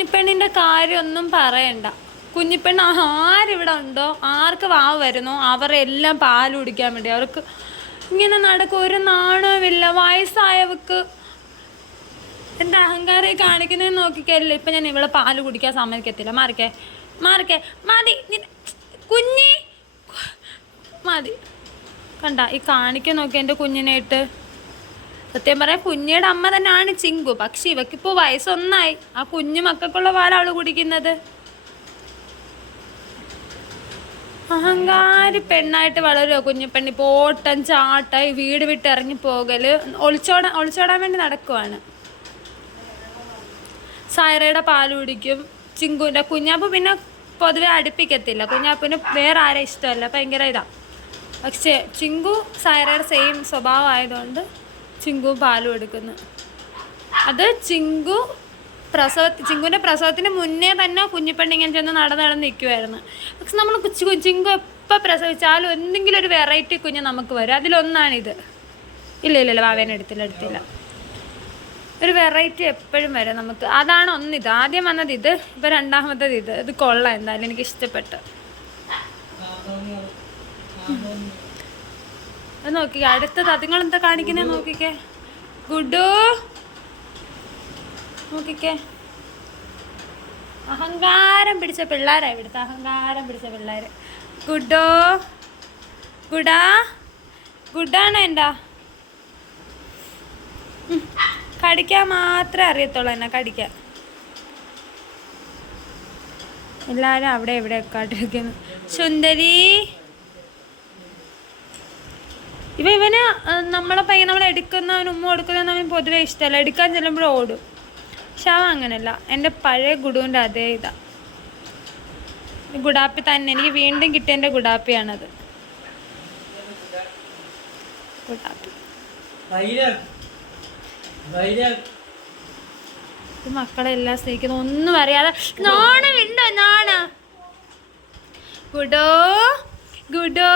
കുഞ്ഞിപ്പെണ്ണിന്റെ കാര്യമൊന്നും പറയണ്ട. കുഞ്ഞിപ്പെണ്ണ് ആരിവിടെ ഉണ്ടോ? ആർക്ക് വാവ് വരുന്നോ? അവരെല്ലാം പാൽ കുടിക്കാൻ വേണ്ടി. അവർക്ക് ഇങ്ങനെ നടക്കും. ഒരു നാണവുമില്ല വയസ്സായവക്ക് എന്റെ അഹങ്കാരം കാണിക്കുന്നതെന്ന് നോക്കിക്കല്ലേ? ഇപ്പൊ ഞാൻ ഇവിടെ പാൽ കുടിക്കാൻ സമ്മതിക്കത്തില്ല. മാറിക്കേ. മാറിക്കേ. മതി. കുഞ്ഞി. മതി. കണ്ട ഈ കാണിക്കാൻ നോക്കി എന്റെ കുഞ്ഞിനായിട്ട് സത്യം പറയാം കുഞ്ഞിയുടെ അമ്മ തന്നെയാണ് ചിങ്കു. പക്ഷെ ഇവക്കിപ്പോ വയസ്സൊന്നായി. ആ കുഞ്ഞു മക്കൾക്കുള്ള പാലാണ് അവൾ കുടിക്കുന്നത്. അഹങ്കാരി പെണ്ണായിട്ട് വളരുമോ കുഞ്ഞുപെണ്ണി ഇപ്പോൾ ഓട്ടം ചാട്ടായി വീട് വിട്ട് ഇറങ്ങി പോകൽ ഒളിച്ചോടാൻ ഒളിച്ചോടാൻ വേണ്ടി നടക്കുവാണ്. സായറയുടെ പാൽ കുടിക്കും ചിങ്കുവിന്റെ കുഞ്ഞാപ്പ് പിന്നെ പൊതുവെ അടുപ്പിക്കത്തില്ല. കുഞ്ഞാപ്പിന് വേറെ ആരെ ഇഷ്ടമല്ല. ഭയങ്കര ഇതാ. പക്ഷെ ചിങ്കു സായറയുടെ സെയിം സ്വഭാവം ആയതുകൊണ്ട് ചിങ്കു പാലും എടുക്കുന്നു. അത് ചിങ്കു പ്രസവ ചിങ്കുവിന്റെ പ്രസവത്തിന് മുന്നേ തന്നെ കുഞ്ഞിപ്പെണ്ണിങ്ങനെ ചെന്ന് നടന്ന് നടന്ന് നിൽക്കുമായിരുന്നു പക്ഷെ നമ്മൾ കൊച്ചു ചിങ്കു എപ്പോൾ പ്രസവിച്ചാലും എന്തെങ്കിലും ഒരു വെറൈറ്റി കുഞ്ഞ് നമുക്ക് വരും. അതിലൊന്നാണിത്. ഇല്ല ഇല്ല ഇല്ല വാവേനെ എടുത്തില്ല എടുത്തില്ല. ഒരു വെറൈറ്റി എപ്പോഴും വരും നമുക്ക്. അതാണ് ഒന്നിത്. ആദ്യം വന്നത് ഇത് ഇപ്പൊ രണ്ടാമത്തത് ഇത്. ഇത് കൊള്ളാം എന്തായാലും എനിക്ക് ഇഷ്ടപ്പെട്ടു. നോക്കിക്കേ അടുത്തത് അതുങ്ങൾ എന്താ കാണിക്കുന്നേ നോക്കിക്കേ. ഗുഡു. നോക്കിക്കേ. അഹങ്കാരം പിടിച്ച പിള്ളേരാ ഇവിടുത്തെ അഹങ്കാരം പിടിച്ച പിള്ളേര്. ഗുഡോ. ഗുഡാ. ഗുഡാണ് എന്താ? കടിക്കാൻ മാത്രമേ അറിയത്തുള്ളൂ എന്നാ കടിക്കാൻ. എല്ലാവരും അവിടെ ഇവിടെ ഒക്കെ ആയിട്ടിരിക്കുന്നു സുന്ദരി. ഇവ ഇവന് നമ്മളെ പയ്യൻ നമ്മൾ എടുക്കുന്നവന് ഉമ്മ കൊടുക്കുന്നവൻ അവൻ പൊതുവെ ഇഷ്ടമല്ല. എടുക്കാൻ ചെല്ലുമ്പോൾ ഓടും. പക്ഷെ അവൻ അങ്ങനല്ല. എന്റെ പഴയ ഗുഡുവിന്റെ അതേ ഇതാ. ഗുഡാപ്പി തന്നെ. എനിക്ക് വീണ്ടും കിട്ടിയ എന്റെ ഗുഡാപ്പിയാണത്. ഗുഡാപ്പി. മക്കളെ എല്ലാം സ്നേഹിക്കുന്നു ഒന്നും അറിയാതെ. നാണ വിണ്ടോ നാണ? ഗുഡോ ഗുഡോ.